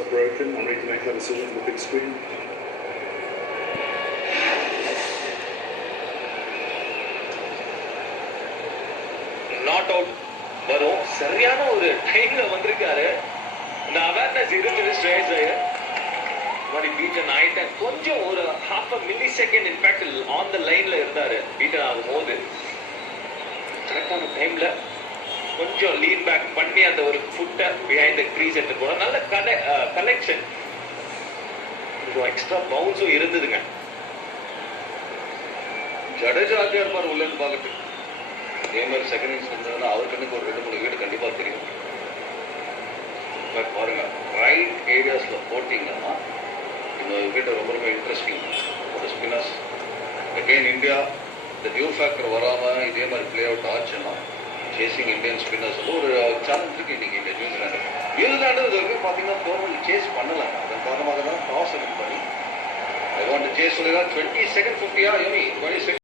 are broken. I need to make that decision for the big screen. Not out. வரும் சரியான ஒரு டைம்ல வந்திருக்காரு. இந்த அவேர்னஸ் இருக்குது ஸ்ட்ரேஸ் மாதிரி பீட்டன் ஆயிட்டேன். கொஞ்சம் ஒரு half a millisecond in fact on the லைன்ல இருந்தாரு பீட்டன் ஆகும்போது. கரெக்டான டைம்ல கொஞ்சம் லீன் பேக் பண்ணி அந்த ஒரு ஃபுட்டை பிஹைண்ட் த க்ரீஸ் எடுத்து போன நல்ல கலெக்ஷன். எக்ஸ்ட்ரா பவுன்ஸும் இருந்ததுங்க. ஜடேஜா இருப்பார் உள்ளன்னு பார்க்கட்டு அதே மாதிரி செகண்ட் இன்னிங்ஸ் இருந்ததுன்னா அவர் கண்ணுக்கு ஒரு 2-3 வீடு கண்டிப்பாக தெரியும். பட் பாருங்க ரைட் ஏரியாஸில் போட்டிங்கன்னா இந்த வீட்டை ரொம்ப ரொம்ப இன்ட்ரெஸ்டிங் ஒரு ஸ்பின்னர்ஸ். அகெயின் இந்தியா இந்த டியூ ஃபேக்டர் வராமல் இதே மாதிரி பிளே அவுட் ஆச்சுன்னா சேசிங் இந்தியன் ஸ்பின்னர்ஸ் ஒரு சேலஞ்ச் இருக்கு இன்னைக்கு இந்த நியூசிலாண்டு இது வரைக்கும் பார்த்தீங்கன்னா டோர்னமெண்ட் சேஸ் பண்ணலாம். அதன் காரணமாக தான் டாஸ் பண்ணி ஐ வாண்ட் சேஸ் சொல்லி 20 செகண்ட் 50 யோனி 20 செகண்ட்